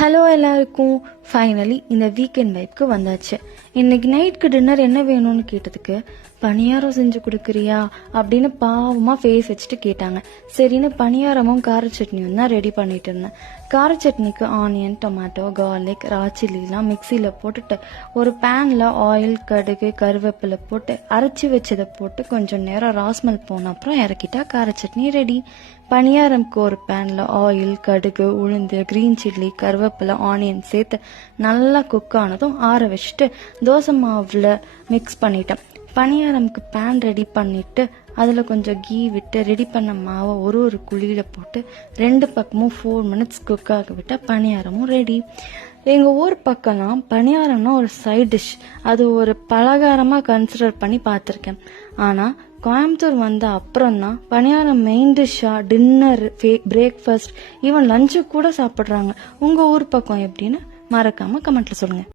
Hello எல்லாருக்கும், finally இந்த weekend வைப்க்கு வந்தாச்சு. இன்னைக்கு நைட்க்கு டின்னர் என்ன வேணும்னு கேட்டதுக்கு பணியாரம் செஞ்சு கொடுக்குறியா அப்படின்னு பாவமா ஃபேஸ் வச்சுட்டு கேட்டாங்க. சரின்னு பணியாரமும் கார சட்னியும் தான் ரெடி பண்ணிட்டு இருந்தேன். கார சட்னிக்கு ஆனியன், டொமேட்டோ, கார்லிக், ராச்சிலிலாம் மிக்சியில் போட்டுட்டு ஒரு பேனில் ஆயில், கடுகு, கருவேப்பிலை போட்டு அரைச்சி வச்சதை போட்டு கொஞ்சம் நேரம் ராஸ்மல் போன அப்புறம் இறக்கிட்டா கார சட்னி ரெடி. பணியாரம்க்கு ஒரு பேனில் ஆயில், கடுகு, உளுந்து, கிரீன் சில்லி, கருவேப்பிலை, ஆனியன் சேர்த்து நல்லா குக் ஆனதும் ஆற வச்சுட்டு தோசை மாவில் மிக்ஸ் பண்ணிட்டேன். பணியாரம்க்கு பேன் ரெடி பண்ணிட்டு அதில் கொஞ்சம் கீ விட்டு ரெடி பண்ண மாவை ஒரு குழியில் போட்டு 2 பக்கமும் 4 minutes குக் ஆக விட்டால் பணியாரமும் ரெடி. எங்கள் ஊர் பக்கம்லாம் பணியாரம்னா ஒரு சைட் டிஷ், அது ஒரு பலகாரமாக கன்சிடர் பண்ணி பார்த்துருக்கேன். ஆனால் கோயம்புத்தூர் வந்த அப்புறம் தான் பணியாரம் மெயின் டிஷ்ஷாக டின்னர், பிரேக்ஃபாஸ்ட், ஈவன் லஞ்சு கூட சாப்பிட்றாங்க. உங்கள் ஊர் பக்கம் எப்படின்னு மறக்காமல் கமெண்ட்டில் சொல்லுங்கள்.